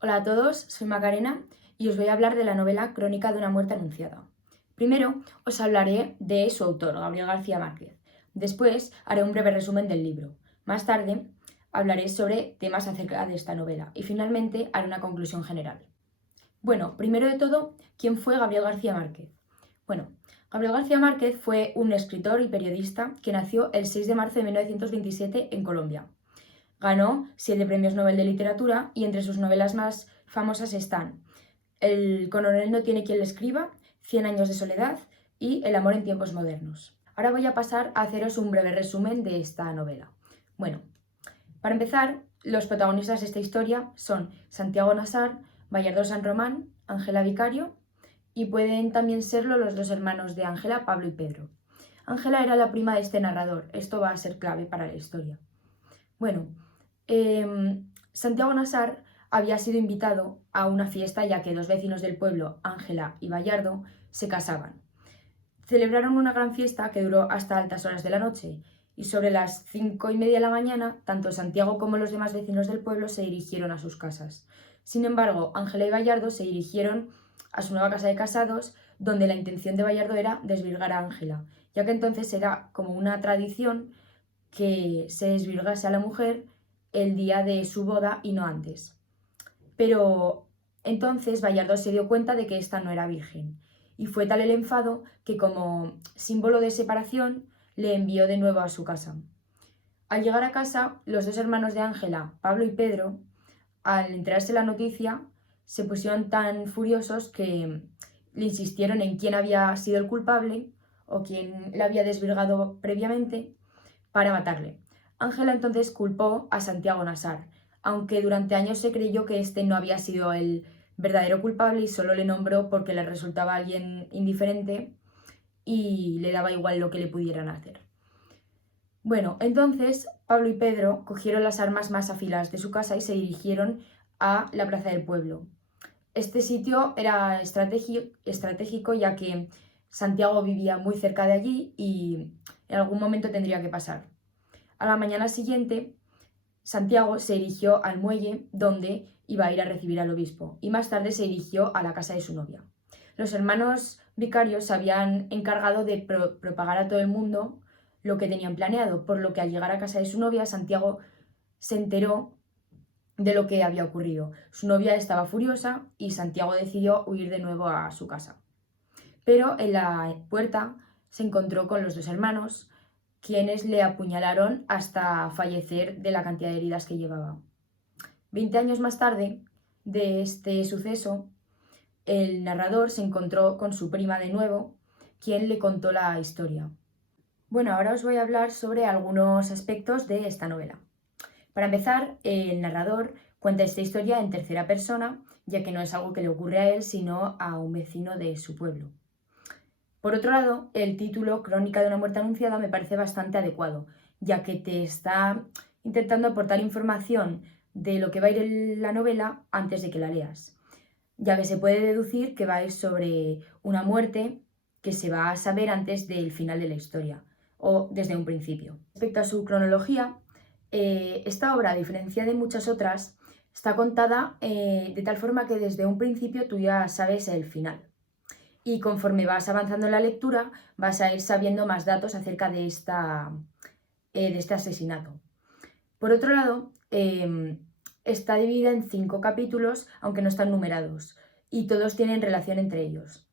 Hola a todos, soy Macarena y os voy a hablar de la novela Crónica de una muerte anunciada. Primero os hablaré de su autor, Gabriel García Márquez. Después haré un breve resumen del libro. Más tarde hablaré sobre temas acerca de esta novela y finalmente haré una conclusión general. Bueno, primero de todo, ¿quién fue Gabriel García Márquez? Bueno, Gabriel García Márquez fue un escritor y periodista que nació el 6 de marzo de 1927 en Colombia. Ganó 7 premios Nobel de Literatura y entre sus novelas más famosas están El coronel no tiene quien le escriba, 100 años de soledad y El amor en tiempos modernos. Ahora voy a pasar a haceros un breve resumen de esta novela. Bueno, para empezar, los protagonistas de esta historia son Santiago Nassar, Bayardo San Román, Ángela Vicario y pueden también serlo los dos hermanos de Ángela, Pablo y Pedro. Ángela era la prima de este narrador, esto va a ser clave para la historia. Bueno, Santiago Nassar había sido invitado a una fiesta ya que dos vecinos del pueblo, Ángela y Bayardo, se casaban. Celebraron una gran fiesta que duró hasta altas horas de la noche y sobre las 5:30 de la mañana, tanto Santiago como los demás vecinos del pueblo se dirigieron a sus casas. Sin embargo, Ángela y Bayardo se dirigieron a su nueva casa de casados, donde la intención de Bayardo era desvirgar a Ángela, ya que entonces era como una tradición que se desvirgase a la mujer el día de su boda y no antes. Pero entonces Bayardo se dio cuenta de que ésta no era virgen, y fue tal el enfado que como símbolo de separación le envió de nuevo a su casa. Al llegar a casa, los dos hermanos de Ángela, Pablo y Pedro, al enterarse la noticia, se pusieron tan furiosos que le insistieron en quién había sido el culpable o quién la había desvirgado previamente para matarle. Ángela entonces culpó a Santiago Nassar, aunque durante años se creyó que este no había sido el verdadero culpable y solo le nombró porque le resultaba alguien indiferente y le daba igual lo que le pudieran hacer. Bueno, entonces Pablo y Pedro cogieron las armas más afiladas de su casa y se dirigieron a la plaza del pueblo. Este sitio era estratégico ya que Santiago vivía muy cerca de allí y en algún momento tendría que pasar. A la mañana siguiente, Santiago se dirigió al muelle donde iba a ir a recibir al obispo y más tarde se dirigió a la casa de su novia. Los hermanos vicarios se habían encargado de propagar a todo el mundo lo que tenían planeado, por lo que al llegar a casa de su novia, Santiago se enteró de lo que había ocurrido. Su novia estaba furiosa y Santiago decidió huir de nuevo a su casa. Pero en la puerta se encontró con los dos hermanos, quienes le apuñalaron hasta fallecer de la cantidad de heridas que llevaba. 20 años más tarde de este suceso, el narrador se encontró con su prima de nuevo, quien le contó la historia. Bueno, ahora os voy a hablar sobre algunos aspectos de esta novela. Para empezar, el narrador cuenta esta historia en tercera persona, ya que no es algo que le ocurre a él, sino a un vecino de su pueblo. Por otro lado, el título Crónica de una muerte anunciada me parece bastante adecuado, ya que te está intentando aportar información de lo que va a ir en la novela antes de que la leas, ya que se puede deducir que va a ir sobre una muerte que se va a saber antes del final de la historia o desde un principio. Respecto a su cronología, esta obra, a diferencia de muchas otras, está contada de tal forma que desde un principio tú ya sabes el final. Y conforme vas avanzando en la lectura, vas a ir sabiendo más datos acerca de este asesinato. Por otro lado, está dividida en 5 capítulos, aunque no están numerados, y todos tienen relación entre ellos.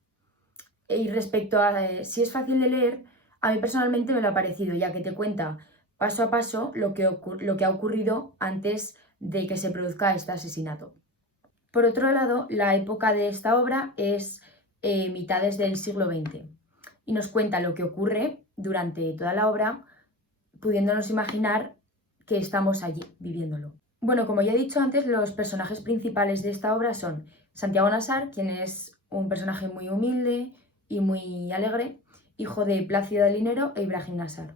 Y respecto a si es fácil de leer, a mí personalmente me lo ha parecido, ya que te cuenta paso a paso lo que ha ocurrido antes de que se produzca este asesinato. Por otro lado, la época de esta obra es mitades del siglo XX y nos cuenta lo que ocurre durante toda la obra, pudiéndonos imaginar que estamos allí viviéndolo. Bueno, como ya he dicho antes, los personajes principales de esta obra son Santiago Nassar, quien es un personaje muy humilde y muy alegre, hijo de Plácido de Linero e Ibrahim Nassar.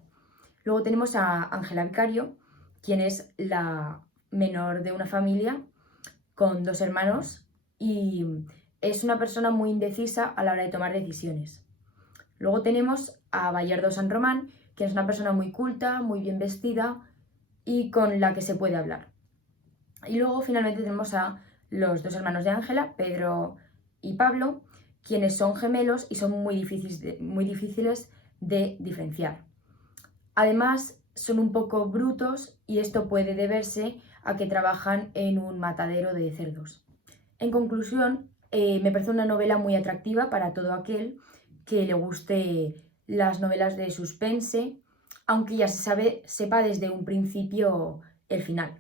Luego tenemos a Ángela Vicario, quien es la menor de una familia con 2 hermanos y es una persona muy indecisa a la hora de tomar decisiones. Luego tenemos a Bayardo San Román, que es una persona muy culta, muy bien vestida y con la que se puede hablar. Y luego finalmente tenemos a los dos hermanos de Ángela, Pedro y Pablo, quienes son gemelos y son muy difíciles de diferenciar. Además, son un poco brutos y esto puede deberse a que trabajan en un matadero de cerdos. En conclusión, me parece una novela muy atractiva para todo aquel que le guste las novelas de suspense, aunque ya sepa desde un principio el final.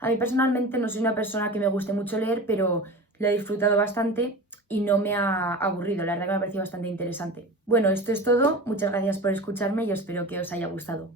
A mí personalmente no soy una persona que me guste mucho leer, pero lo he disfrutado bastante y no me ha aburrido, la verdad que me ha parecido bastante interesante. Bueno, esto es todo, muchas gracias por escucharme y espero que os haya gustado.